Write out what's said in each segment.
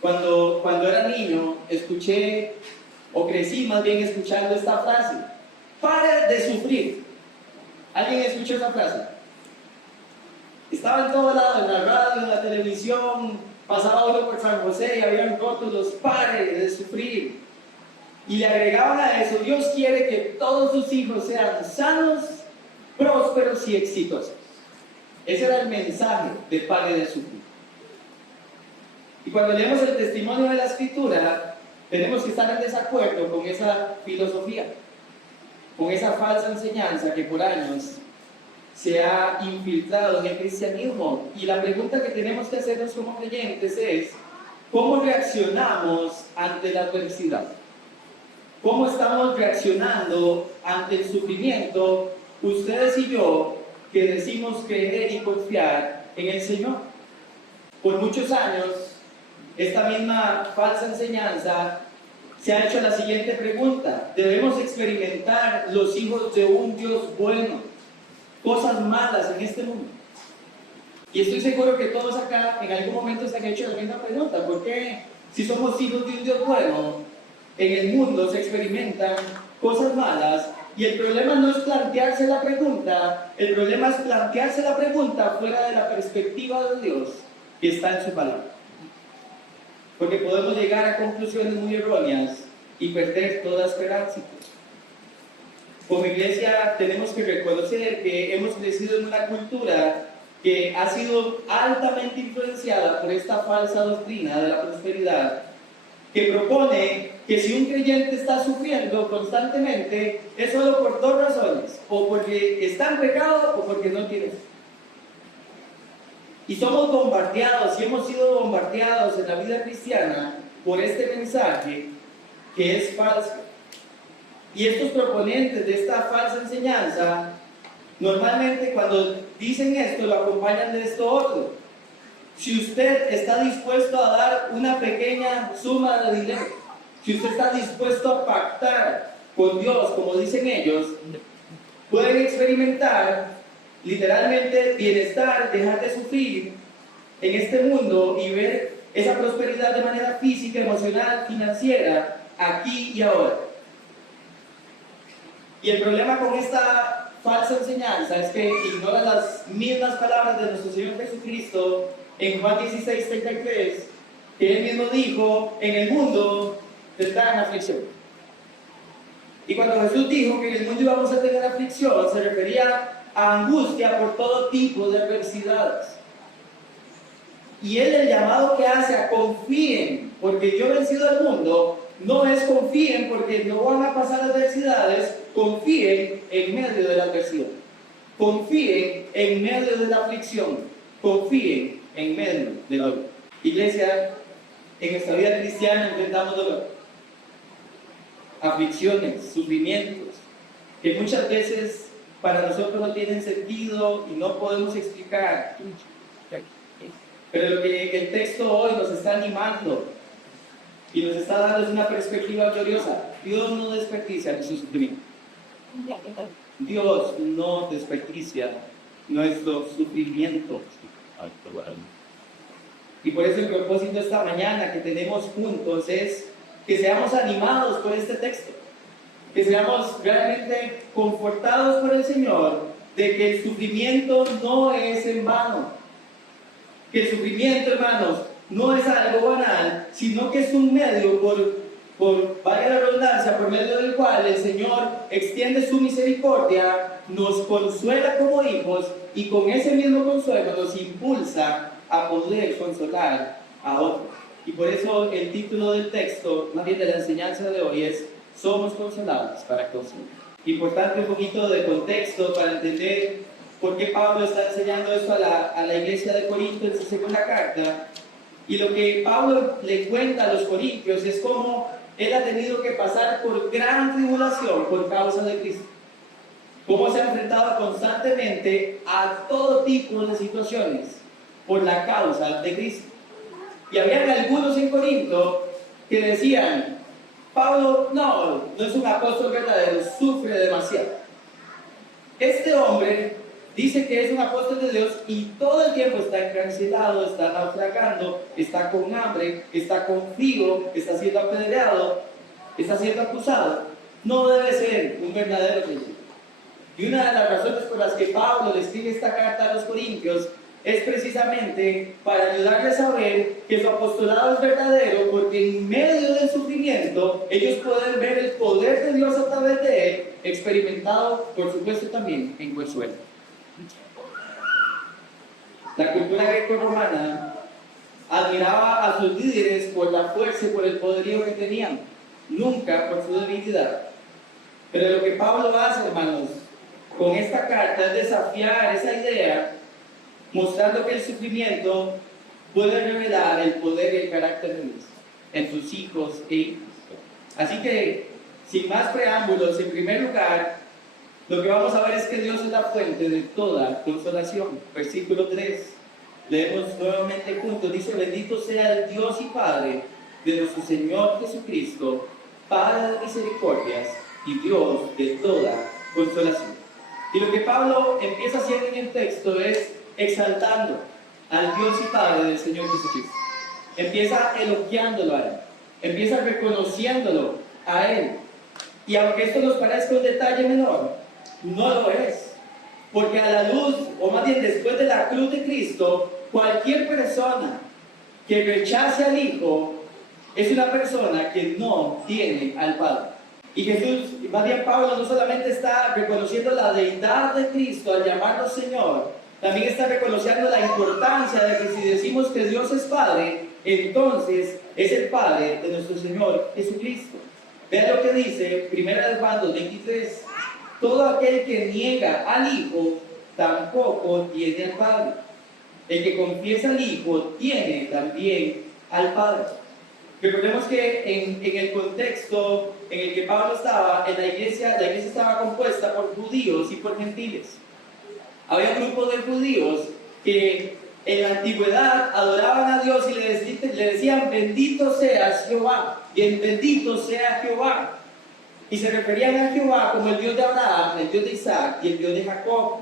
Cuando era niño, escuché, o crecí más bien escuchando esta frase: pare de sufrir. ¿Alguien escuchó esa frase? Estaba en todo lado, en la radio, en la televisión, pasaba uno por San José y habían rótulos: pare de sufrir. Y le agregaban a eso: Dios quiere que todos sus hijos sean sanos, prósperos y exitosos. Ese era el mensaje de pare de sufrir. Y cuando leemos el testimonio de la Escritura, tenemos que estar en desacuerdo con esa filosofía, con esa falsa enseñanza que por años se ha infiltrado en el cristianismo. Y la pregunta que tenemos que hacernos como creyentes es: ¿cómo reaccionamos ante la adversidad? ¿Cómo estamos reaccionando ante el sufrimiento, ustedes y yo, que decimos creer y confiar en el Señor? Por muchos años, esta misma falsa enseñanza se ha hecho la siguiente pregunta: ¿debemos experimentar los hijos de un Dios bueno cosas malas en este mundo? Y estoy seguro que todos acá en algún momento se han hecho la misma pregunta: ¿por qué, si somos hijos de un Dios bueno, en el mundo se experimentan cosas malas? Y el problema no es plantearse la pregunta, el problema es plantearse la pregunta fuera de la perspectiva de Dios que está en su palabra. Porque podemos llegar a conclusiones muy erróneas y perder toda esperanza. Como iglesia tenemos que reconocer que hemos crecido en una cultura que ha sido altamente influenciada por esta falsa doctrina de la prosperidad, que propone que si un creyente está sufriendo constantemente es solo por dos razones: o porque está en pecado o porque no quiere. Y somos bombardeados y hemos sido bombardeados en la vida cristiana por este mensaje que es falso. Y estos proponentes de esta falsa enseñanza, normalmente cuando dicen esto, lo acompañan de esto otro: si usted está dispuesto a dar una pequeña suma de dinero, si usted está dispuesto a pactar con Dios, como dicen ellos, pueden experimentar literalmente bienestar, dejar de sufrir en este mundo y ver esa prosperidad de manera física, emocional, financiera, aquí y ahora. Y el problema con esta falsa enseñanza es que ignora las mismas palabras de nuestro Señor Jesucristo en Juan 16:33, que Él mismo dijo: en el mundo tendrán aflicción. Y cuando Jesús dijo que en el mundo íbamos a tener aflicción, se refería a angustia por todo tipo de adversidades. Y Él, el llamado que hace a confíen, porque yo he vencido al mundo, no es confíen porque no van a pasar adversidades, confíen en medio de la adversidad, confíen en medio de la aflicción, confíen en medio del dolor. Iglesia, en nuestra vida cristiana enfrentamos dolor, aflicciones, sufrimientos, que muchas veces para nosotros no tienen sentido y no podemos explicar. Pero lo que el texto hoy nos está animando y nos está dando es una perspectiva gloriosa. Dios no desperdicia su sufrimiento. Dios no desperdicia nuestro sufrimiento. Y por eso el propósito esta mañana que tenemos juntos es que seamos animados por este texto, que seamos realmente confortados por el Señor de que el sufrimiento no es en vano, que el sufrimiento, hermanos, no es algo banal, sino que es un medio vaya la redundancia, por medio del cual el Señor extiende su misericordia, nos consuela como hijos y con ese mismo consuelo nos impulsa a poder consolar a otros. Y por eso el título del texto, más bien de la enseñanza de hoy, es: somos consolados para consolar. Importante un poquito de contexto para entender por qué Pablo está enseñando esto a la iglesia de Corinto en su segunda carta. Y lo que Pablo le cuenta a los corintios es cómo él ha tenido que pasar por gran tribulación por causa de Cristo, cómo se ha enfrentado constantemente a todo tipo de situaciones por la causa de Cristo. Y había algunos en Corinto que decían: Pablo no es un apóstol verdadero, sufre demasiado. Este hombre dice que es un apóstol de Dios y todo el tiempo está encarcelado, está naufragando, está con hambre, está con frío, está siendo apedreado, está siendo acusado, no debe ser un verdadero creyente. Y una de las razones por las que Pablo le escribe esta carta a los Corintios es precisamente para ayudarles a ver que su apostolado es verdadero, porque en medio del sufrimiento ellos pueden ver el poder de Dios a través de él, experimentado por supuesto también en Consuelo. La cultura greco-romana admiraba a sus líderes por la fuerza y por el poderío que tenían, nunca por su debilidad. Pero lo que Pablo hace, hermanos, con esta carta es desafiar esa idea, mostrando que el sufrimiento puede revelar el poder y el carácter de Dios en sus hijos e hijas. Así que, sin más preámbulos, en primer lugar, lo que vamos a ver es que Dios es la fuente de toda consolación. Versículo 3, leemos nuevamente juntos, dice: bendito sea el Dios y Padre de nuestro Señor Jesucristo, Padre de misericordias y Dios de toda consolación. Y lo que Pablo empieza haciendo en el texto es exaltando al Dios y Padre del Señor Jesucristo. Empieza elogiándolo a Él, empieza reconociéndolo a Él. Y aunque esto nos parezca un detalle menor, no lo es. Porque a la luz, o más bien después de la cruz de Cristo, cualquier persona que rechace al Hijo es una persona que no tiene al Padre. Y Jesús, más bien Pablo, no solamente está reconociendo la deidad de Cristo al llamarlo Señor, también está reconociendo la importancia de que si decimos que Dios es Padre, entonces es el Padre de nuestro Señor Jesucristo. Vean lo que dice 1 Juan 23: todo aquel que niega al Hijo tampoco tiene al Padre. El que confiesa al Hijo tiene también al Padre. Recordemos que en el contexto en el que Pablo estaba, en la iglesia estaba compuesta por judíos y por gentiles. Había un grupo de judíos que en la antigüedad adoraban a Dios y le decían: bendito seas Jehová, bien bendito sea Jehová. Y se referían a Jehová como el Dios de Abraham, el Dios de Isaac y el Dios de Jacob.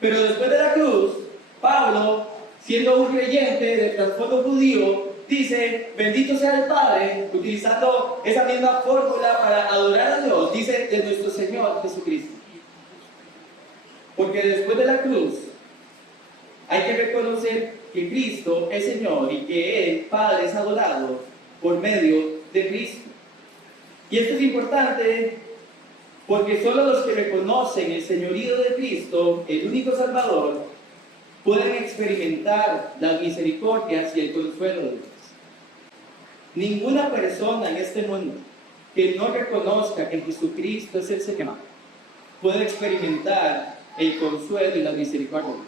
Pero después de la cruz, Pablo, siendo un creyente de trasfondo judío, dice: bendito sea el Padre, utilizando esa misma fórmula para adorar a Dios, dice, de nuestro Señor Jesucristo. Porque después de la cruz hay que reconocer que Cristo es Señor y que el Padre es adorado por medio de Cristo. Y esto es importante porque solo los que reconocen el señorío de Cristo, el único Salvador, pueden experimentar las misericordias y el consuelo de Dios. Ninguna persona en este mundo que no reconozca que Jesucristo es el Señor puede experimentar el consuelo y la misericordia de Dios.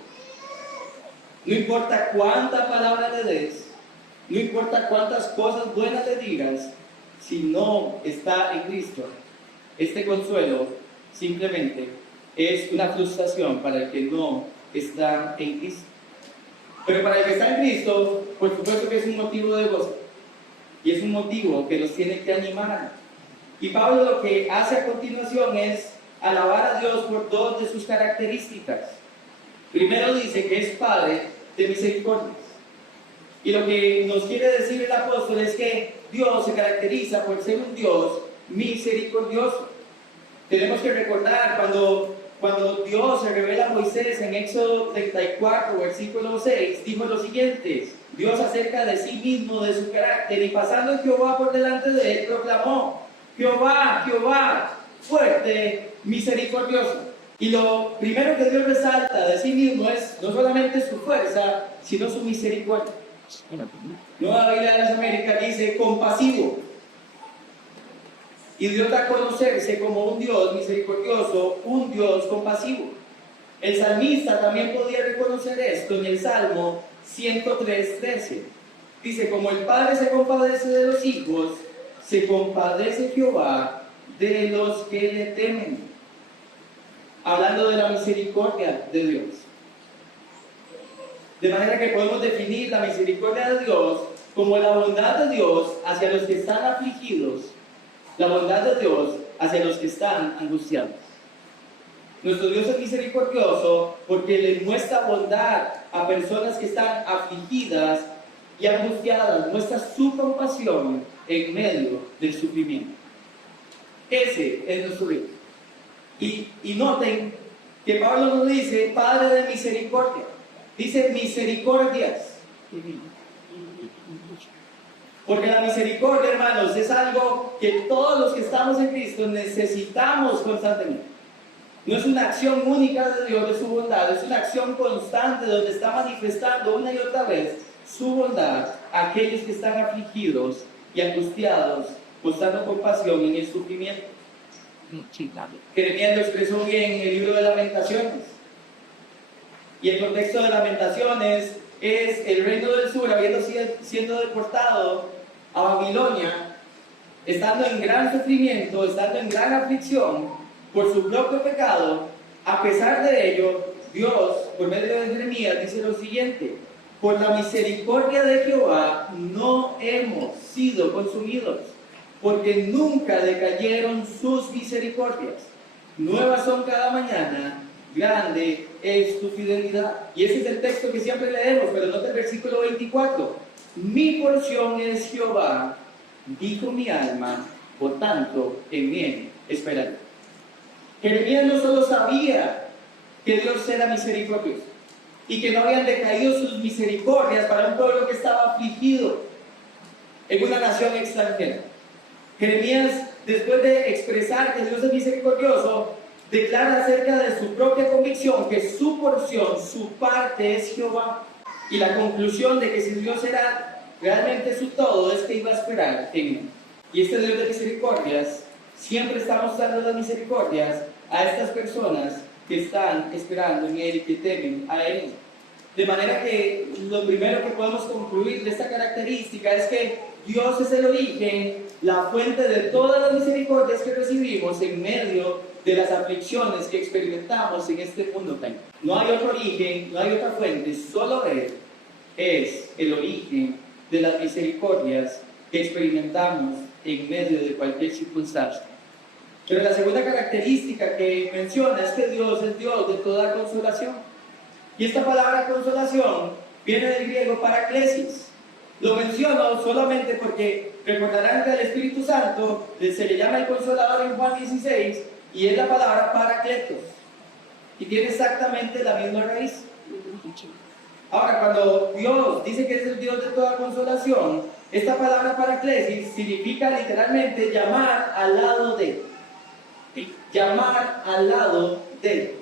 No importa cuánta palabra le des, no importa cuántas cosas buenas le digas, si no está en Cristo, este consuelo simplemente es una frustración para el que no está en Cristo. Pero para el que está en Cristo, por supuesto que es un motivo de gozo. Y es un motivo que los tiene que animar. Y Pablo lo que hace a continuación es alabar a Dios por dos de sus características. Primero dice que es Padre de misericordias. Y lo que nos quiere decir el apóstol es que Dios se caracteriza por ser un Dios misericordioso. Tenemos que recordar cuando Dios se revela a Moisés en Éxodo 34, versículo 6, dijo lo siguiente: Dios acerca de sí mismo, de su carácter, y pasando Jehová por delante de él, proclamó: Jehová, Jehová, fuerte, misericordioso. Y lo primero que Dios resalta de sí mismo es no solamente su fuerza, sino su misericordia. Nueva Biblia de las Américas dice compasivo. Y Dios da a conocerse como un Dios misericordioso, un Dios compasivo. El salmista también podía reconocer esto en el Salmo 103:13. Dice: como el Padre se compadece de los hijos, se compadece Jehová de los que le temen. Hablando de la misericordia de Dios. De manera que podemos definir la misericordia de Dios como la bondad de Dios hacia los que están afligidos, la bondad de Dios hacia los que están angustiados. Nuestro Dios es misericordioso porque le muestra bondad a personas que están afligidas y angustiadas, muestra su compasión en medio del sufrimiento. Ese es nuestro Dios. Y noten que Pablo nos dice Padre de misericordia, dice misericordias. Porque la misericordia, hermanos, es algo que todos los que estamos en Cristo necesitamos constantemente. No es una acción única de Dios, de su bondad, es una acción constante donde está manifestando una y otra vez su bondad a aquellos que están afligidos y angustiados, mostrando compasión en el sufrimiento. Jeremías lo expresó bien en el libro de Lamentaciones. Y el contexto de Lamentaciones es el reino del sur habiendo siendo deportado a Babilonia, estando en gran sufrimiento, estando en gran aflicción por su propio pecado. A pesar de ello, Dios, por medio de Jeremías, dice lo siguiente: por la misericordia de Jehová no hemos sido consumidos, porque nunca decayeron sus misericordias. Nuevas son cada mañana, grande es tu fidelidad. Y ese es el texto que siempre leemos, pero nota el versículo 24. Mi porción es Jehová, dijo mi alma, por tanto en él esperaré. Jeremías no solo sabía que Dios era misericordioso y que no habían decaído sus misericordias para un pueblo que estaba afligido en una nación extranjera. Jeremías, después de expresar que Dios es misericordioso, declara acerca de su propia convicción que su porción, su parte es Jehová. Y la conclusión de que si Dios era realmente su todo es que iba a esperar en él. Y este Dios de misericordias siempre está mostrando las misericordias a estas personas que están esperando en él y que temen a él. De manera que lo primero que podemos concluir de esta característica es que Dios es el origen, la fuente de todas las misericordias que recibimos en medio de las aflicciones que experimentamos en este mundo. No hay otro origen, no hay otra fuente, solo Él es el origen de las misericordias que experimentamos en medio de cualquier circunstancia. Pero la segunda característica que menciona es que Dios es Dios de toda consolación. Y esta palabra consolación viene del griego paraklesis. Lo menciono solamente porque recordarán que al Espíritu Santo se le llama el Consolador en Juan 16 y es la palabra parakletos. Y tiene exactamente la misma raíz. Ahora, cuando Dios dice que es el Dios de toda consolación, esta palabra paraklesis significa literalmente llamar al lado de. Llamar al lado de.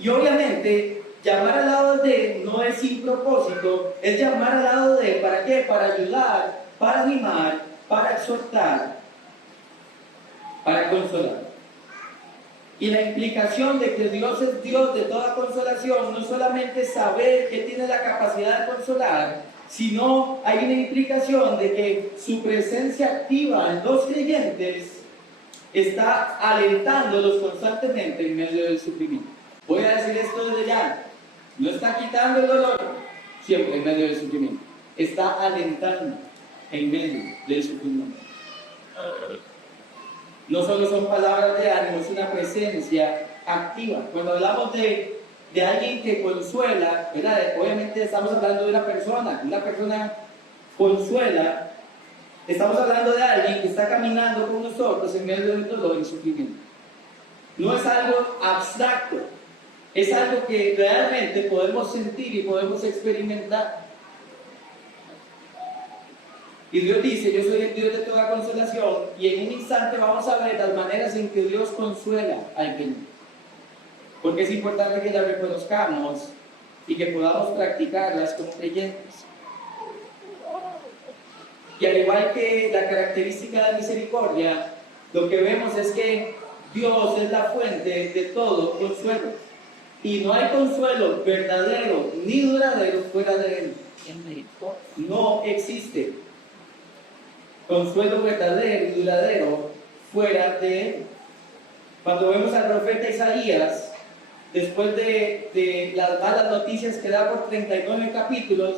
Y obviamente, llamar al lado de no es sin propósito, es llamar al lado de, ¿para qué? Para ayudar, para animar, para exhortar, para consolar. Y la implicación de que Dios es Dios de toda consolación no solamente es saber que tiene la capacidad de consolar, sino hay una implicación de que su presencia activa en los creyentes está alentándolos constantemente en medio del sufrimiento. Voy a decir esto desde ya, no está quitando el dolor siempre en medio del sufrimiento, está alentando en medio del sufrimiento. No solo son palabras de ánimo, es una presencia activa. Cuando hablamos de alguien que consuela, ¿verdad? Obviamente estamos hablando de una persona consuela, estamos hablando de alguien que está caminando con nosotros en medio del dolor y sufrimiento. No es algo abstracto, es algo que realmente podemos sentir y podemos experimentar. Y Dios dice, yo soy el Dios de toda consolación, y en un instante vamos a ver las maneras en que Dios consuela al creyente. Porque es importante que las reconozcamos y que podamos practicarlas como creyentes. Y al igual que la característica de misericordia, lo que vemos es que Dios es la fuente de todo consuelo. Y no hay consuelo verdadero ni duradero fuera de Él. No existe consuelo verdadero y duradero fuera de Él. Cuando vemos al profeta Isaías, después de las malas noticias que da por 39 capítulos,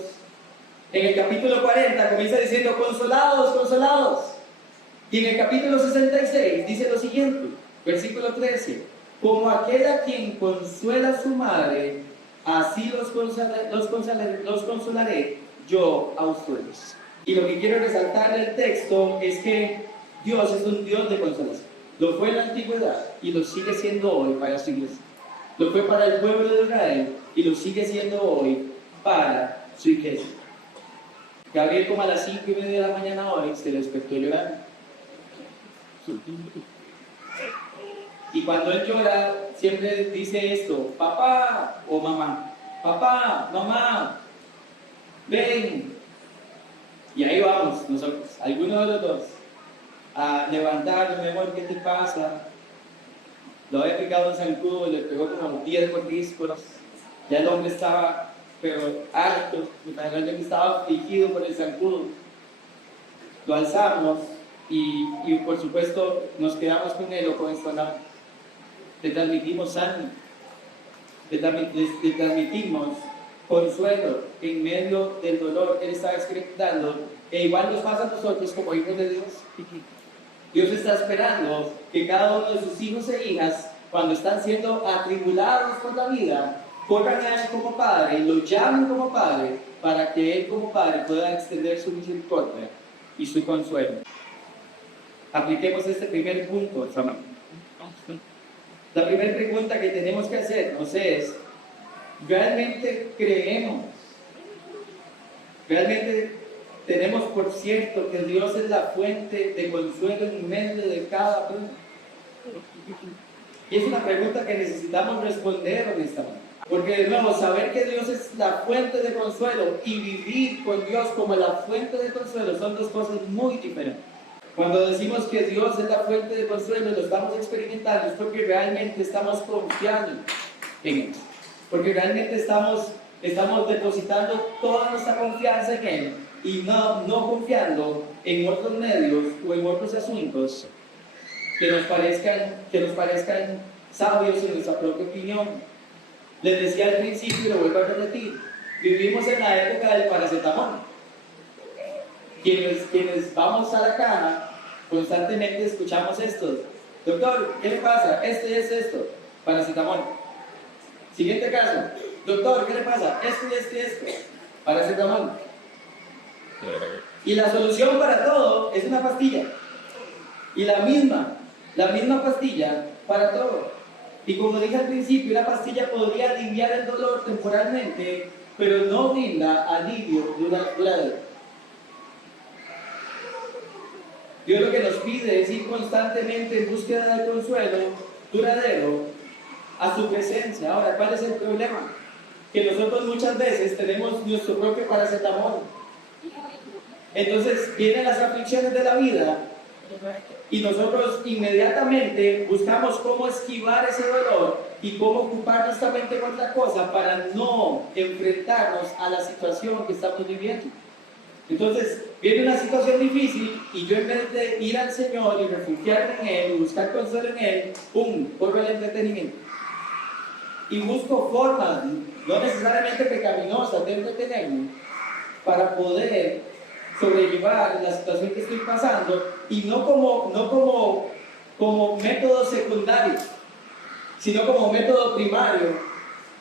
en el capítulo 40 comienza diciendo, consolados, consolados. Y en el capítulo 66 dice lo siguiente, versículo 13, Como aquel a quien consuela su madre, así los consolaré yo a ustedes. Y lo que quiero resaltar del texto es que Dios es un Dios de consolación. Lo fue en la antigüedad y lo sigue siendo hoy para su iglesia. Lo fue para el pueblo de Israel y lo sigue siendo hoy para su iglesia. Gabriel, como a las 5:30 de la mañana hoy, se despertó llorando. Y cuando él llora, siempre dice esto: papá o mamá, papá, mamá, ven. Y ahí vamos nosotros, algunos de los dos, a levantarlo. Mi amor, ¿qué te pasa? Lo había picado un zancudo, le pegó como 10 mordiscos. Ya el hombre estaba, pero harto, que estaba afligido por el zancudo. Lo alzamos y por supuesto nos quedamos con él o con esto, ¿no? Le transmitimos ánimo, le transmitimos consuelo en medio del dolor que él estaba experimentando. E igual nos pasa a nosotros como hijos de Dios. Dios está esperando que cada uno de sus hijos e hijas, cuando están siendo atribulados por la vida, corran a él como padre y lo llamen como padre, para que él como padre pueda extender su misericordia y su consuelo. Apliquemos este primer punto, hermano. La primera pregunta que tenemos que hacernos es: ¿realmente creemos? ¿Realmente tenemos por cierto que Dios es la fuente de consuelo en medio de cada uno? Y es una pregunta que necesitamos responder honestamente. Porque de nuevo, saber que Dios es la fuente de consuelo y vivir con Dios como la fuente de consuelo son dos cosas muy diferentes. Cuando decimos que Dios es la fuente de consuelo, lo estamos experimentando, es porque realmente estamos confiando en Él. Porque realmente estamos depositando toda nuestra confianza en Él y no confiando en otros medios o en otros asuntos que nos parezcan sabios en nuestra propia opinión. Les decía al principio y lo vuelvo a repetir: vivimos en la época del paracetamol. Quienes vamos a la cama, constantemente escuchamos esto: doctor, ¿qué le pasa? Esto, paracetamol. Siguiente caso: doctor, ¿qué le pasa? Esto, paracetamol. Y la solución para todo es una pastilla. Y la misma pastilla para todo. Y como dije al principio, una pastilla podría aliviar el dolor temporalmente, pero no brinda alivio duradero. Dios lo que nos pide es ir constantemente en búsqueda de consuelo duradero a su presencia. Ahora, ¿cuál es el problema? Que nosotros muchas veces tenemos nuestro propio paracetamol. Entonces vienen las aflicciones de la vida y nosotros inmediatamente buscamos cómo esquivar ese dolor y cómo ocupar nuestra mente con otra cosa para no enfrentarnos a la situación que estamos viviendo. Entonces viene una situación difícil y yo, en vez de ir al Señor y refugiarme en Él y buscar consuelo en Él, corro al entretenimiento y busco formas, no necesariamente pecaminosas, de entretenerme para poder sobrellevar la situación que estoy pasando, y no como método secundario, sino como método primario,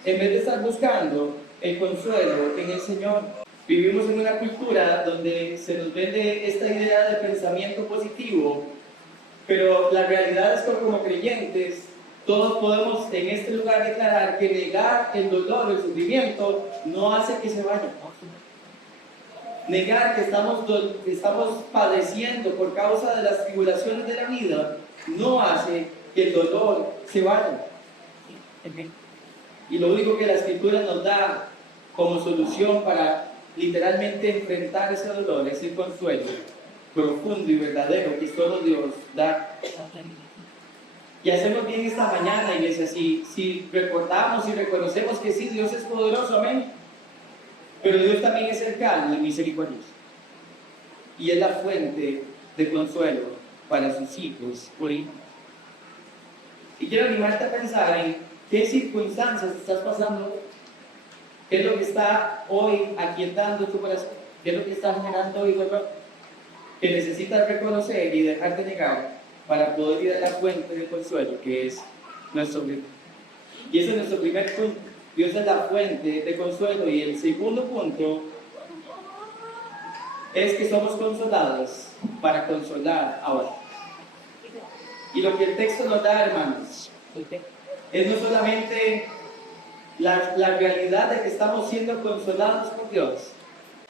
en vez de estar buscando el consuelo en el Señor. Vivimos en una cultura donde se nos vende esta idea de pensamiento positivo, pero la realidad es que como creyentes todos podemos en este lugar declarar que negar el dolor, el sufrimiento, no hace que se vaya. Negar que estamos padeciendo por causa de las tribulaciones de la vida no hace que el dolor se vaya. Y lo único que la Escritura nos da como solución para literalmente enfrentar ese dolor es el consuelo profundo y verdadero que solo Dios da. Y hacemos bien esta mañana, iglesia, si recordamos y reconocemos que sí, Dios es poderoso, amén. Pero Dios también es cercano y misericordioso. Y es la fuente de consuelo para sus hijos hoy. Y quiero animarte a pensar en qué circunstancias estás pasando. ¿Qué es lo que está hoy aquietando tu corazón? ¿Qué es lo que está generando hoy dolor? Que necesitas reconocer y dejar de negar para poder ir a la fuente de consuelo que es nuestro Dios. Y ese es nuestro primer punto. Dios es la fuente de consuelo. Y el segundo punto es que somos consolados para consolar ahora. Y lo que el texto nos da, hermanos, es no solamente la realidad de que estamos siendo consolados por Dios,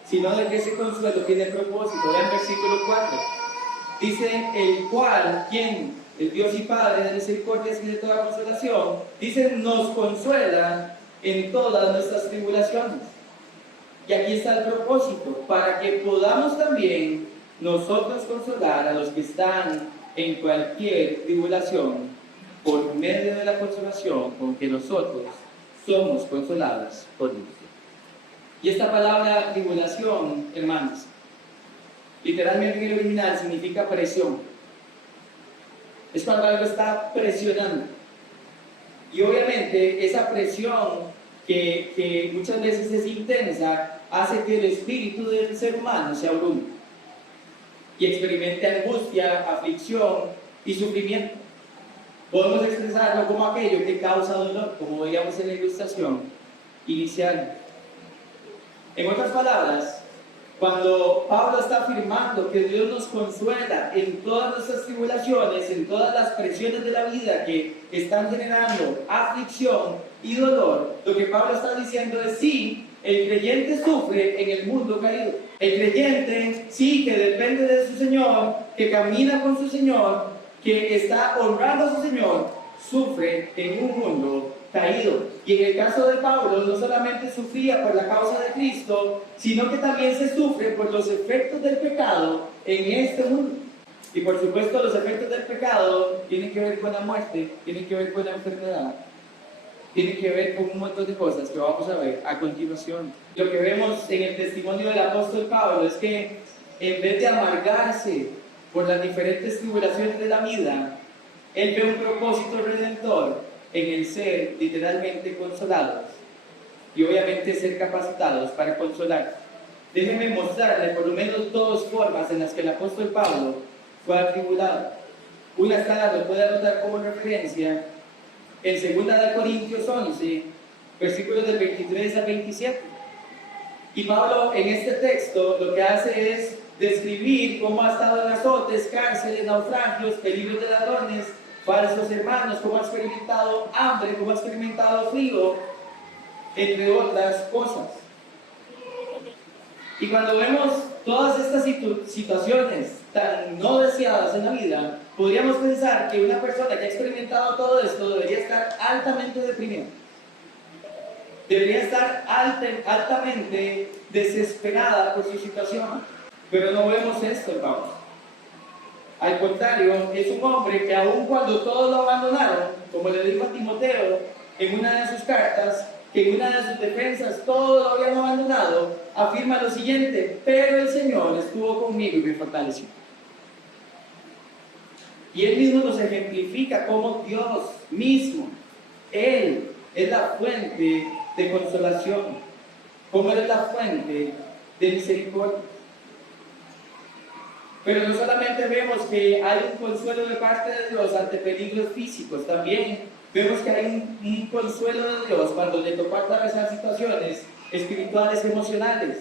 sino de que ese consuelo tiene propósito. Vean versículo 4. Dice, el cual, ¿quién? El Dios y Padre de misericordias y de toda consolación, dice, nos consuela en todas nuestras tribulaciones. Y aquí está el propósito, para que podamos también nosotros consolar a los que están en cualquier tribulación, por medio de la consolación con que nosotros somos consolados por Dios. Y esta palabra tribulación, hermanos, literalmente en el original significa presión. Es cuando algo está presionando. Y obviamente esa presión que muchas veces es intensa, hace que el espíritu del ser humano se abrume y experimente angustia, aflicción y sufrimiento. Podemos expresarlo como aquello que causa dolor, como veíamos en la ilustración inicial. En otras palabras, cuando Pablo está afirmando que Dios nos consuela en todas nuestras tribulaciones, en todas las presiones de la vida que están generando aflicción y dolor, lo que Pablo está diciendo es sí, el creyente sufre en el mundo caído. El creyente sí que depende de su Señor, que camina con su Señor, que está honrando a su Señor, sufre en un mundo caído. Y en el caso de Pablo, no solamente sufría por la causa de Cristo, sino que también se sufre por los efectos del pecado en este mundo. Y por supuesto, los efectos del pecado tienen que ver con la muerte, tienen que ver con la enfermedad, tienen que ver con un montón de cosas que vamos a ver a continuación. Lo que vemos en el testimonio del apóstol Pablo es que en vez de amargarse por las diferentes tribulaciones de la vida, él ve un propósito redentor en el ser literalmente consolados y obviamente ser capacitados para consolar. Déjenme mostrarle por lo menos dos formas en las que el apóstol Pablo fue atribulado. Una está, lo puede anotar como referencia, en 2 Corintios 11, versículos del 23 al 27. Y Pablo en este texto lo que hace es describir cómo ha estado en azotes, cárceles, naufragios, peligros de ladrones, falsos hermanos, cómo ha experimentado hambre, cómo ha experimentado frío, entre otras cosas. Y cuando vemos todas estas situaciones tan no deseadas en la vida, podríamos pensar que una persona que ha experimentado todo esto debería estar altamente deprimida. Debería estar altamente desesperada por su situación. Pero no vemos esto, hermanos. Al contrario, es un hombre que aun cuando todos lo abandonaron, como le dijo a Timoteo en una de sus cartas, que en una de sus defensas todos lo habían abandonado, afirma lo siguiente: pero el Señor estuvo conmigo y me fortaleció. Y él mismo nos ejemplifica cómo Dios mismo, Él es la fuente de consolación, como Él es la fuente de misericordia. Pero no solamente vemos que hay un consuelo de parte de Dios ante peligros físicos, también vemos que hay un consuelo de Dios cuando le tocó atravesar situaciones espirituales, emocionales.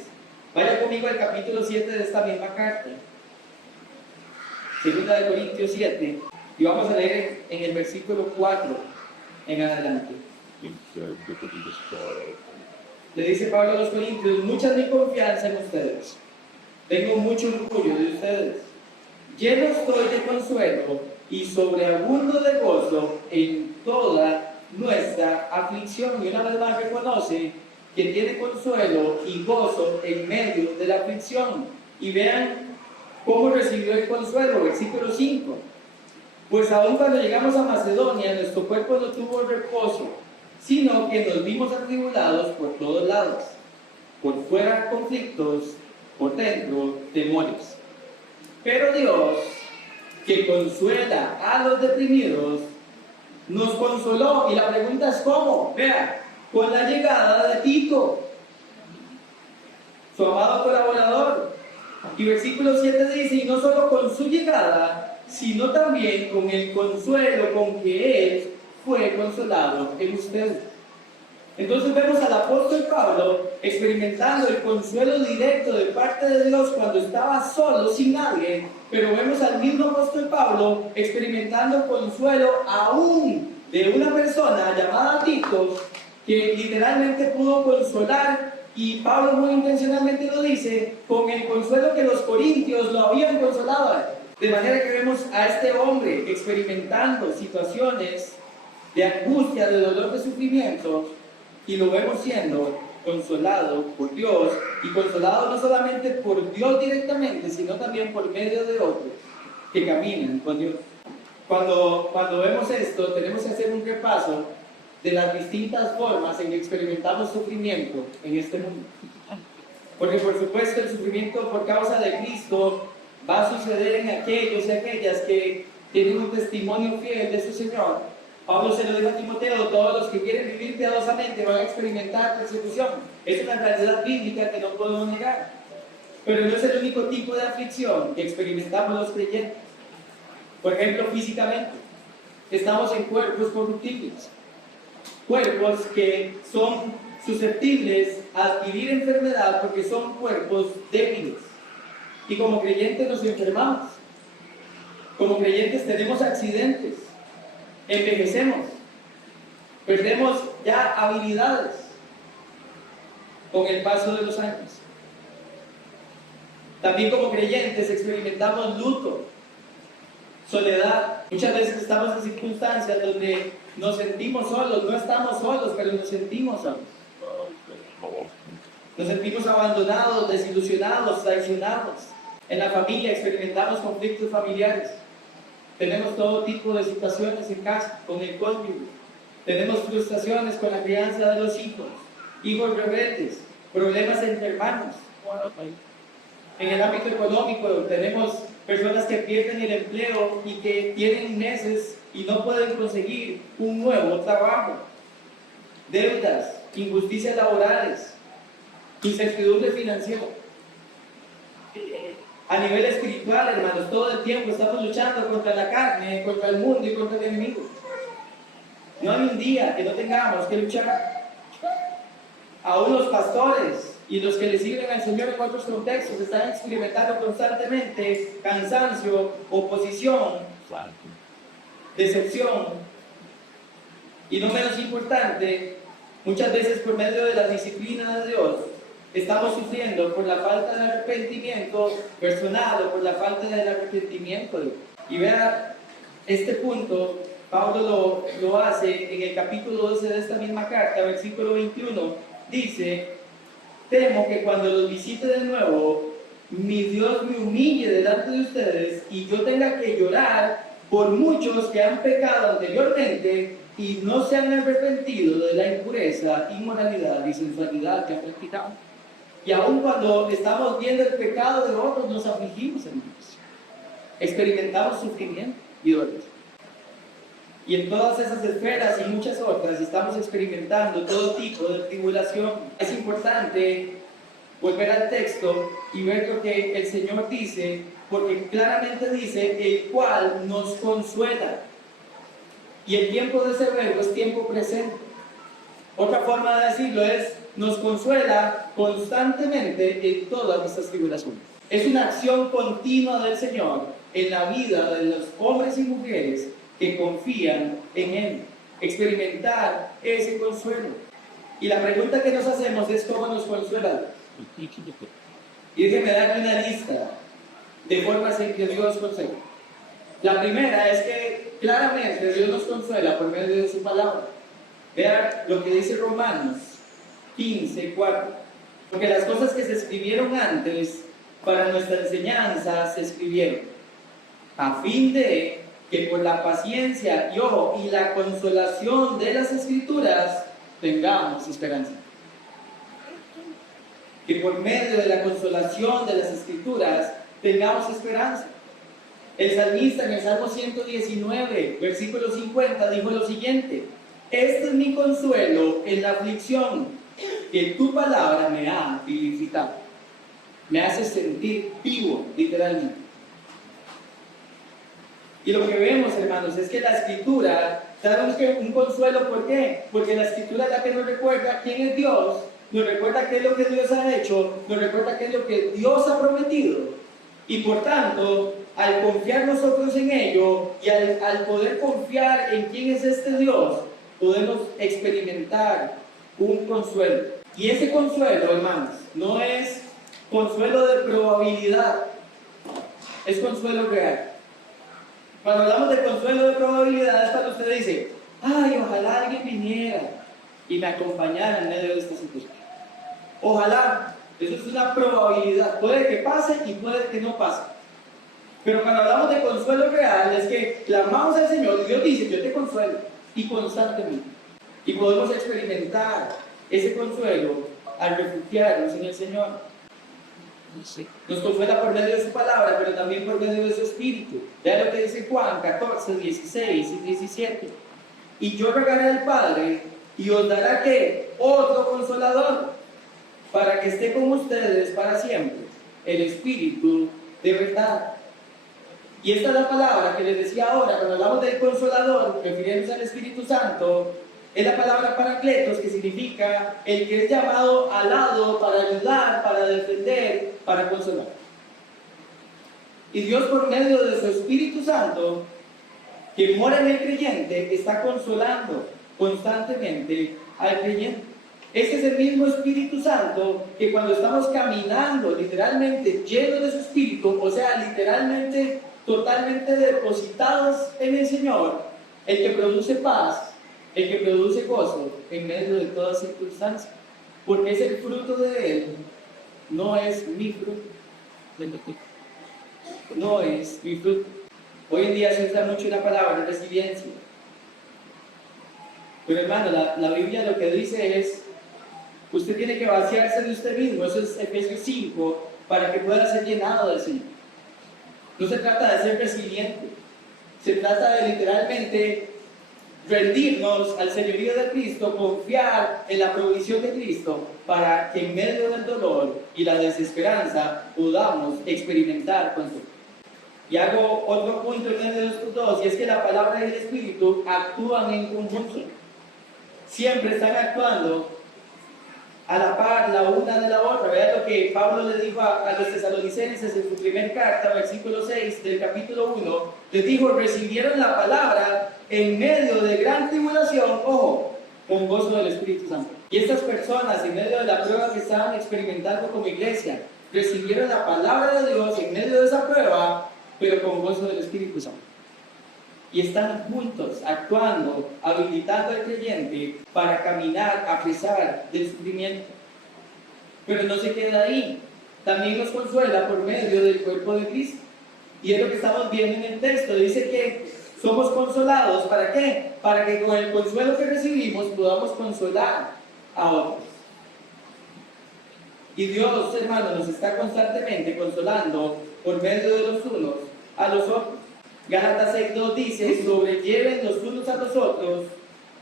Vaya conmigo al capítulo 7 de esta misma carta, 2 Corintios 7, y vamos a leer en el versículo 4 en adelante. Le dice Pablo a los Corintios: mucha es mi confianza en ustedes, tengo mucho orgullo de ustedes, lleno estoy de consuelo y sobreabundo de gozo en toda nuestra aflicción. Y una vez más reconoce que tiene consuelo y gozo en medio de la aflicción. Y vean cómo recibió el consuelo, versículo 5. Pues aún cuando llegamos a Macedonia, nuestro cuerpo no tuvo reposo, sino que nos vimos atribulados por todos lados, por fuera conflictos, por dentro temores. Pero Dios, que consuela a los deprimidos, nos consoló. Y la pregunta es ¿cómo? Vean, con la llegada de Tito, su amado colaborador. Y versículo 7 dice: y no solo con su llegada, sino también con el consuelo con que Él fue consolado en ustedes. Entonces vemos al apóstol Pablo experimentando el consuelo directo de parte de Dios cuando estaba solo, sin nadie, pero vemos al mismo apóstol Pablo experimentando consuelo aún de una persona llamada Tito, que literalmente pudo consolar, y Pablo muy intencionalmente lo dice, con el consuelo que los corintios lo habían consolado a él. De manera que vemos a este hombre experimentando situaciones de angustia, de dolor, de sufrimiento, y lo vemos siendo consolado por Dios, y consolado no solamente por Dios directamente, sino también por medio de otros que caminan con Dios. Cuando vemos esto, tenemos que hacer un repaso de las distintas formas en que experimentamos sufrimiento en este mundo. Porque por supuesto el sufrimiento por causa de Cristo va a suceder en aquellos y aquellas que tienen un testimonio fiel de su Señor. Pablo se lo dijo a Timoteo: todos los que quieren vivir piadosamente van a experimentar persecución. Es una realidad bíblica que no podemos negar. Pero no es el único tipo de aflicción que experimentamos los creyentes. Por ejemplo, físicamente, estamos en cuerpos corruptibles, cuerpos que son susceptibles a adquirir enfermedad porque son cuerpos débiles. Y como creyentes nos enfermamos. Como creyentes tenemos accidentes. Envejecemos, perdemos ya habilidades con el paso de los años. También como creyentes experimentamos luto, soledad. Muchas veces estamos en circunstancias donde nos sentimos solos, no estamos solos, pero nos sentimos solos. Nos sentimos abandonados, desilusionados, traicionados. En la familia experimentamos conflictos familiares. Tenemos todo tipo de situaciones en casa, con el cónyuge. Tenemos frustraciones con la crianza de los hijos, hijos rebeldes, problemas entre hermanos. En el ámbito económico tenemos personas que pierden el empleo y que tienen meses y no pueden conseguir un nuevo trabajo. Deudas, injusticias laborales, incertidumbre financiera. A nivel espiritual, hermanos, todo el tiempo estamos luchando contra la carne, contra el mundo y contra el enemigo. No hay un día que no tengamos que luchar. Aún los pastores y los que le sirven al Señor en otros contextos están experimentando constantemente cansancio, oposición, decepción. Y no menos importante, muchas veces por medio de la disciplina de Dios, estamos sufriendo por la falta de arrepentimiento personal o por la falta del arrepentimiento. Y vea, este punto, Pablo lo hace en el capítulo 12 de esta misma carta, versículo 21, dice: temo que cuando los visite de nuevo, mi Dios me humille delante de ustedes y yo tenga que llorar por muchos que han pecado anteriormente y no se han arrepentido de la impureza, inmoralidad y sensualidad que han practicado. Y aun cuando estamos viendo el pecado de otros, nos afligimos, hermanos. Experimentamos sufrimiento y dolor. Y en todas esas esferas y muchas otras estamos experimentando todo tipo de tribulación. Es importante volver al texto y ver lo que el Señor dice, porque claramente dice: el cual nos consuela. Y el tiempo de ese verbo es tiempo presente. Otra forma de decirlo es: nos consuela constantemente en todas nuestras tribulaciones. Es una acción continua del Señor en la vida de los hombres y mujeres que confían en Él. Experimentar ese consuelo. Y la pregunta que nos hacemos es: ¿cómo nos consuela? Y déjeme darle una lista de formas en que Dios consuela. La primera es que claramente Dios nos consuela por medio de su palabra. Vean lo que dice Romanos 15:4. Porque las cosas que se escribieron antes para nuestra enseñanza se escribieron a fin de que por la paciencia y la consolación de las Escrituras tengamos esperanza. Que por medio de la consolación de las Escrituras tengamos esperanza. El salmista en el Salmo 119, versículo 50, dijo lo siguiente: este es mi consuelo en la aflicción, que tu palabra me ha vivificado. Me hace sentir vivo, literalmente. Y lo que vemos, hermanos, es que la Escritura Sabemos que un consuelo, ¿por qué? Porque la Escritura es la que nos recuerda quién es Dios, nos recuerda qué es lo que Dios ha hecho, nos recuerda qué es lo que Dios ha prometido. Y por tanto, al confiar nosotros en ello y al poder confiar en quién es este Dios, podemos experimentar un consuelo. Y ese consuelo, hermanos, no es consuelo de probabilidad, es consuelo real. Cuando hablamos de consuelo de probabilidad es cuando usted dice, ay, ojalá alguien viniera y me acompañara en medio de esta situación. Ojalá, eso es una probabilidad, puede que pase y puede que no pase. Pero cuando hablamos de consuelo real es que clamamos al Señor y Dios dice, yo te consuelo, y constantemente. Y podemos experimentar ese consuelo al refugiarnos en el Señor. Nos consuela por medio de su palabra, pero también por medio de su espíritu. Vea lo que dice Juan 14, 16 y 17. Y yo rogaré al Padre y os dará ¿qué? Otro consolador, para que esté con ustedes para siempre, el Espíritu de verdad. Y esta es la palabra que les decía ahora, cuando hablamos del consolador, refiriéndose al Espíritu Santo, es la palabra paracletos, que significa el que es llamado al lado para ayudar, para defender, para consolar. Y Dios, por medio de su Espíritu Santo, que mora en el creyente, está consolando constantemente al creyente. Este es el mismo Espíritu Santo que cuando estamos caminando literalmente llenos de su Espíritu, o sea, literalmente totalmente depositados en el Señor, el que produce paz, el que produce gozo en medio de toda circunstancia, porque es el fruto de Él, no es mi fruto. No es mi fruto. Hoy en día se usa mucho la palabra resiliencia. Pero hermano, la Biblia lo que dice es, usted tiene que vaciarse de usted mismo, eso es Efesios 5, para que pueda ser llenado del Señor. No se trata de ser resiliente, se trata de literalmente rendirnos al señorío de Cristo, confiar en la provisión de Cristo, para que en medio del dolor y la desesperanza podamos experimentar consuelo. Y hago otro punto en medio de estos dos, y es que la palabra y el Espíritu actúan en conjunto. Siempre están actuando a la par la una de la otra. Vean lo que Pablo le dijo a los tesalonicenses en su primera carta, versículo 6 del capítulo 1. Les dijo, recibieron la palabra en medio de gran tribulación, ojo, con gozo del Espíritu Santo. Y estas personas, en medio de la prueba que estaban experimentando como iglesia, recibieron la palabra de Dios en medio de esa prueba, pero con gozo del Espíritu Santo. Y están juntos, actuando, habilitando al creyente para caminar a pesar del sufrimiento. Pero no se queda ahí. También nos consuela por medio del cuerpo de Cristo. Y es lo que estamos viendo en el texto. Dice que somos consolados. ¿Para qué? Para que con el consuelo que recibimos podamos consolar a otros. Y Dios, hermanos, nos está constantemente consolando por medio de los unos a los otros. Gálatas 6:2 dice, sobrelleven los unos a los otros,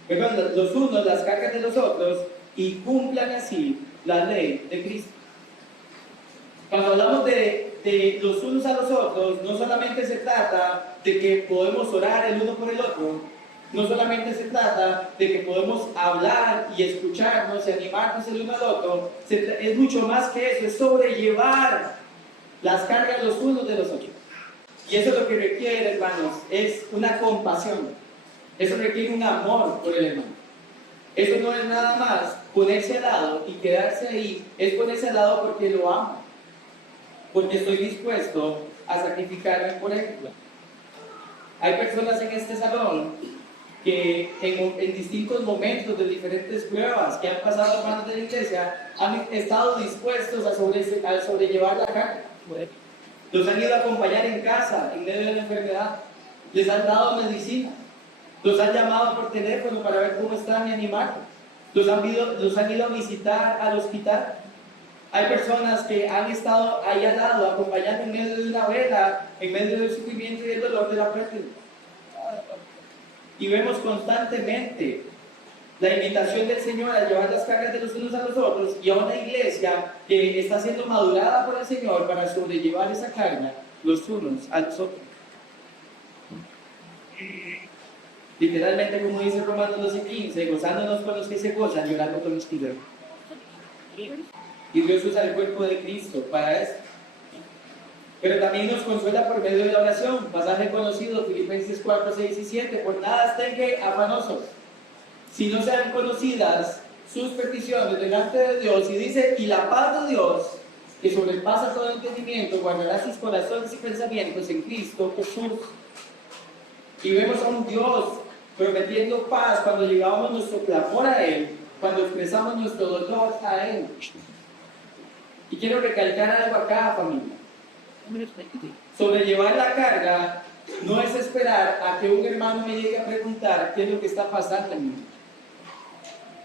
los unos las cargas de los otros, y cumplan así la ley de Cristo. Cuando hablamos de los unos a los otros, no solamente se trata de que podemos orar el uno por el otro, no solamente se trata de que podemos hablar y escucharnos y animarnos el uno al otro, es mucho más que eso, es sobrellevar las cargas los unos de los otros. Y eso lo que requiere, hermanos, es una compasión. Eso requiere un amor por el hermano. Eso no es nada más ponerse al lado y quedarse ahí, es ponerse al lado porque lo amo, porque estoy dispuesto a sacrificarme por él. Hay personas en este salón que en distintos momentos de diferentes pruebas que han pasado hermanos de la iglesia han estado dispuestos a sobrellevar la carga. Los han ido a acompañar en casa en medio de la enfermedad, les han dado medicina, los han llamado por teléfono para ver cómo están y animarlos, los han ido a visitar al hospital. Hay personas que han estado ahí al lado, acompañando en medio de una vela, en medio del sufrimiento y del dolor de la pérdida. Y vemos constantemente la invitación del Señor a llevar las cargas de los unos a los otros, y a una iglesia que está siendo madurada por el Señor para sobrellevar esa carga los unos a los otros. Literalmente, como dice Romanos 12:15, gozándonos con los que se gozan, llorando con los que lloran. Y Dios usa el cuerpo de Cristo para eso. Pero también nos consuela por medio de la oración. Pasaje conocido, Filipenses 4, 6 y 7. Por nada estén afanosos, si no sean conocidas sus peticiones delante de Dios. Y dice, y la paz de Dios, que sobrepasa todo entendimiento, guardará sus corazones y pensamientos en Cristo Jesús. Y vemos a un Dios prometiendo paz cuando llevábamos nuestro clamor a Él, cuando expresamos nuestro dolor a Él. Y quiero recalcar algo acá, familia. Sobrellevar la carga no es esperar a que un hermano me llegue a preguntar qué es lo que está pasando en mí.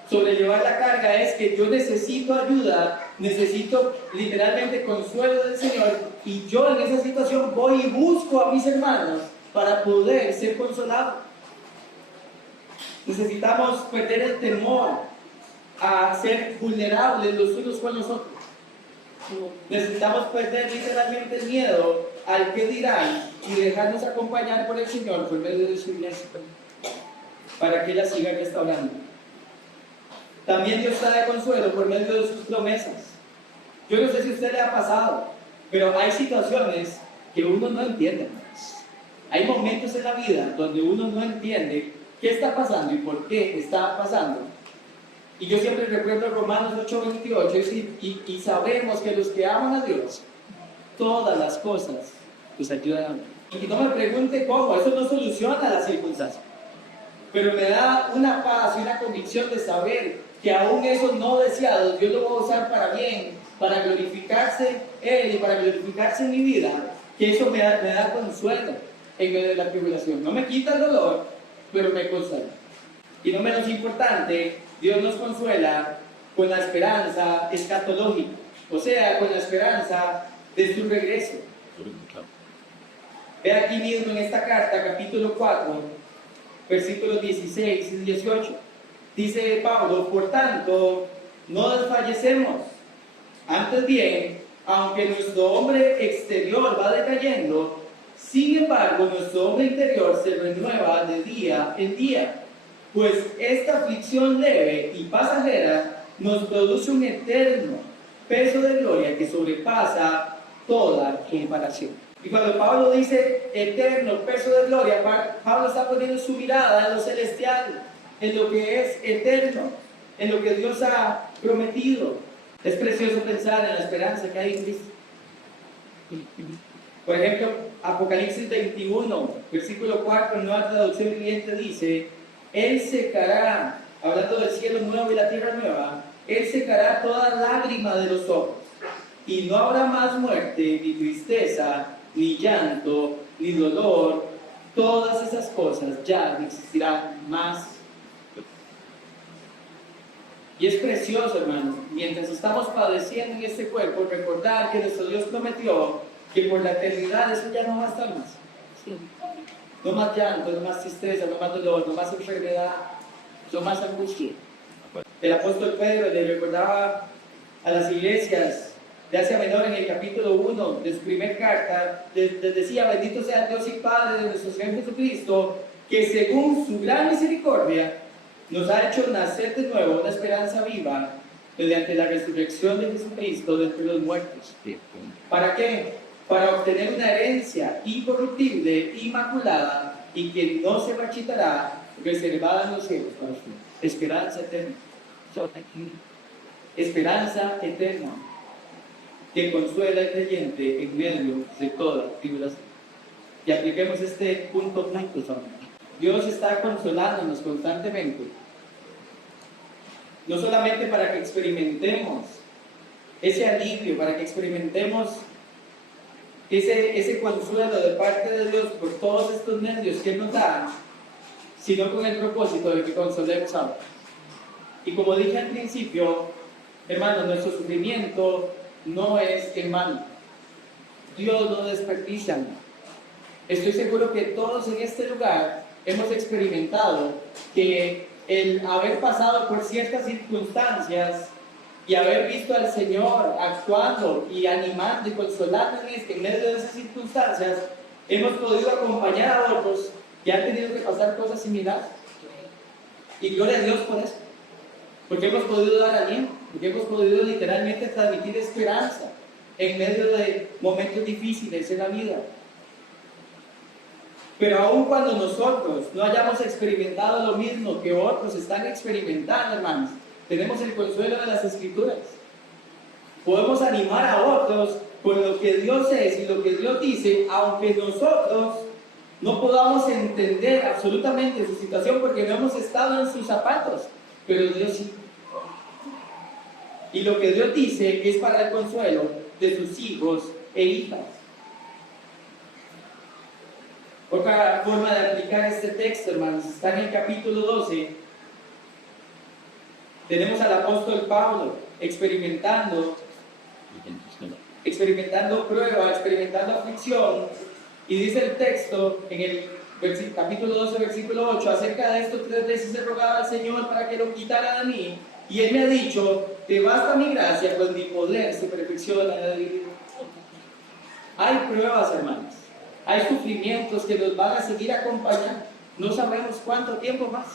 Sobrellevar la carga es que yo necesito ayuda, necesito literalmente consuelo del Señor, y yo en esa situación voy y busco a mis hermanos para poder ser consolado. Necesitamos perder el temor a ser vulnerables los unos con los otros. Necesitamos perder literalmente el miedo al que dirán y dejarnos acompañar por el Señor por medio de su iglesia, para que ella siga restaurando. También Dios trae consuelo por medio de sus promesas. Yo no sé si a usted le ha pasado, pero hay situaciones que uno no entiende. Hay momentos en la vida donde uno no entiende qué está pasando y por qué está pasando. Y yo siempre recuerdo Romanos 8:28, y sabemos que los que aman a Dios, todas las cosas les ayudan. Y no me pregunte cómo, eso no soluciona las circunstancias. Pero me da una paz y una convicción de saber que aún eso no deseado, Dios lo va a usar para bien, para glorificarse Él y para glorificarse en mi vida, que eso me da consuelo en medio de la tribulación. No me quita el dolor, pero me consuela. Y no menos importante, Dios nos consuela con la esperanza escatológica, o sea, con la esperanza de su regreso. Ve aquí mismo en esta carta, capítulo 4, versículos 16 y 18. Dice Pablo, por tanto, no desfallecemos. Antes bien, aunque nuestro hombre exterior va decayendo, sin embargo, nuestro hombre interior se renueva de día en día. Pues esta aflicción leve y pasajera nos produce un eterno peso de gloria que sobrepasa toda comparación. Y cuando Pablo dice eterno peso de gloria, Pablo está poniendo su mirada en lo celestial, en lo que es eterno, en lo que Dios ha prometido. Es precioso pensar en la esperanza que hay en Cristo. Por ejemplo, Apocalipsis 21, versículo 4, en Nueva Traducción Viviente dice, Él secará, hablando del cielo nuevo y la tierra nueva, Él secará toda lágrima de los ojos, y no habrá más muerte, ni tristeza, ni llanto, ni dolor. Todas esas cosas ya no existirán más. Y es precioso, hermanos, mientras estamos padeciendo en este cuerpo, recordar que nuestro Dios prometió que por la eternidad eso ya no va a estar más. No más llanto, no más tristeza, no más dolor, no más enfermedad, no más angustia. El apóstol Pedro le recordaba a las iglesias de Asia Menor en el capítulo 1 de su primera carta, les decía, bendito sea Dios y Padre de nuestro Señor Jesucristo, que según su gran misericordia nos ha hecho nacer de nuevo una esperanza viva mediante la resurrección de Jesucristo de entre los muertos. ¿Para qué? Para obtener una herencia incorruptible, inmaculada y que no se marchitará, reservada en los cielos para usted. Esperanza eterna. Esperanza eterna que consuela al creyente en medio de toda tribulación. Y apliquemos este punto práctico. Dios está consolándonos constantemente, no solamente para que experimentemos ese alivio, para que experimentemos ese consuelo de parte de Dios por todos estos medios que Él nos da, sino con el propósito de que consolemos a otros. Y como dije al principio, hermanos, nuestro sufrimiento no es en vano. Dios no desperdicia. Estoy seguro que todos en este lugar hemos experimentado que el haber pasado por ciertas circunstancias y haber visto al Señor actuando y animando y consolando en medio de esas circunstancias, hemos podido acompañar a otros que han tenido que pasar cosas similares. Y gloria a Dios por eso. Porque hemos podido dar aliento, porque hemos podido literalmente transmitir esperanza en medio de momentos difíciles en la vida. Pero aun cuando nosotros no hayamos experimentado lo mismo que otros están experimentando, hermanos, tenemos el consuelo de las Escrituras. Podemos animar a otros con lo que Dios es y lo que Dios dice, aunque nosotros no podamos entender absolutamente su situación porque no hemos estado en sus zapatos, pero Dios sí. Y lo que Dios dice es para el consuelo de sus hijos e hijas. Otra forma de aplicar este texto, hermanos, está en el capítulo 12. Tenemos al apóstol Pablo experimentando prueba, experimentando aflicción, y dice el texto en el capítulo 12, versículo 8, acerca de esto 3 veces he rogado al Señor para que lo quitara de mí, y Él me ha dicho, te basta mi gracia, pues mi poder se perfecciona en la debilidad. Hay pruebas, hermanos, hay sufrimientos que nos van a seguir acompañando, no sabemos cuánto tiempo más,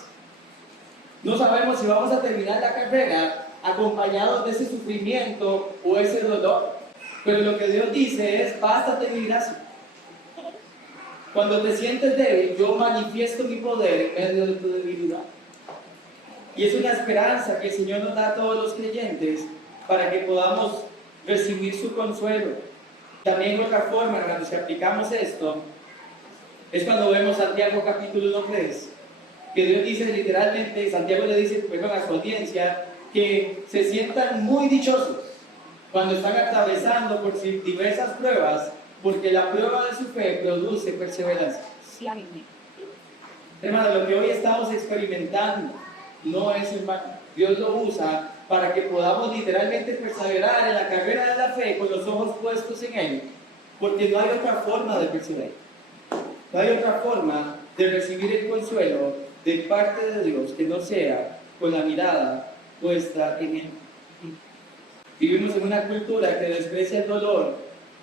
no sabemos si vamos a terminar la carrera acompañados de ese sufrimiento o ese dolor, pero lo que Dios dice es, bástate mi gracia. Cuando te sientes débil, yo manifiesto mi poder en medio de tu debilidad. Y es una esperanza que el Señor nos da a todos los creyentes para que podamos recibir su consuelo. También otra forma, hermanos, que aplicamos esto es cuando vemos Santiago capítulo 3, que Dios dice literalmente, Santiago le dice a su audiencia, que se sientan muy dichosos cuando están atravesando por diversas pruebas, porque la prueba de su fe produce perseverancia. Hermano, lo que hoy estamos experimentando no es en vano. Dios lo usa para que podamos literalmente perseverar en la carrera de la fe con los ojos puestos en Él, porque no hay otra forma de perseverar. No hay otra forma de recibir el consuelo de parte de Dios que no sea con la mirada puesta en Él. Vivimos en una cultura que desprecia el dolor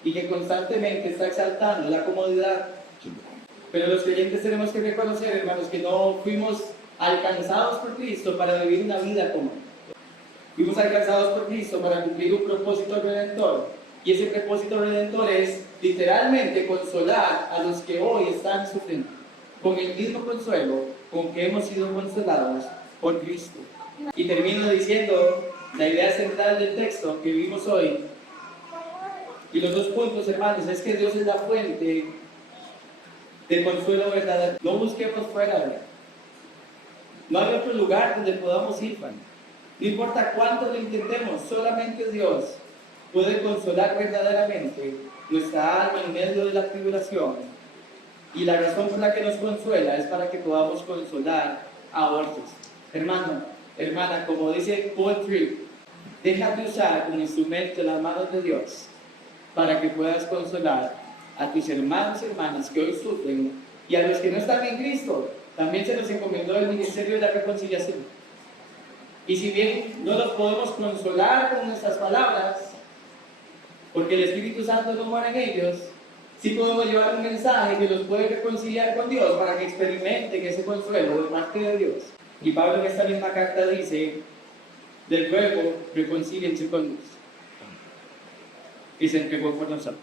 y que constantemente está exaltando la comodidad. Pero los creyentes tenemos que reconocer, hermanos, que no fuimos alcanzados por Cristo para vivir una vida común. Fuimos alcanzados por Cristo para cumplir un propósito redentor. Y ese propósito redentor es literalmente consolar a los que hoy están sufriendo, con el mismo consuelo con que hemos sido consolados por Cristo. Y termino diciendo la idea central del texto que vimos hoy. Y los dos puntos, hermanos, es que Dios es la fuente de consuelo verdadero. No busquemos fuera de Él. No hay otro lugar donde podamos ir, hermano. No importa cuánto lo intentemos, solamente Dios puede consolar verdaderamente nuestra alma en medio de la tribulación. Y la razón por la que nos consuela es para que podamos consolar a otros. Hermano, hermana, como dice Paul Tripp, déjate usar un instrumento en las manos de Dios para que puedas consolar a tus hermanos y hermanas que hoy sufren, y a los que no están en Cristo. También se nos encomendó el ministerio de la reconciliación. Y si bien no los podemos consolar con nuestras palabras, porque el Espíritu Santo no mora en ellos, sí podemos llevar un mensaje que los puede reconciliar con Dios para que experimenten ese consuelo de parte de Dios. Y Pablo en esta misma carta dice, del verbo reconcíliense con Dios, y se entregó por nosotros.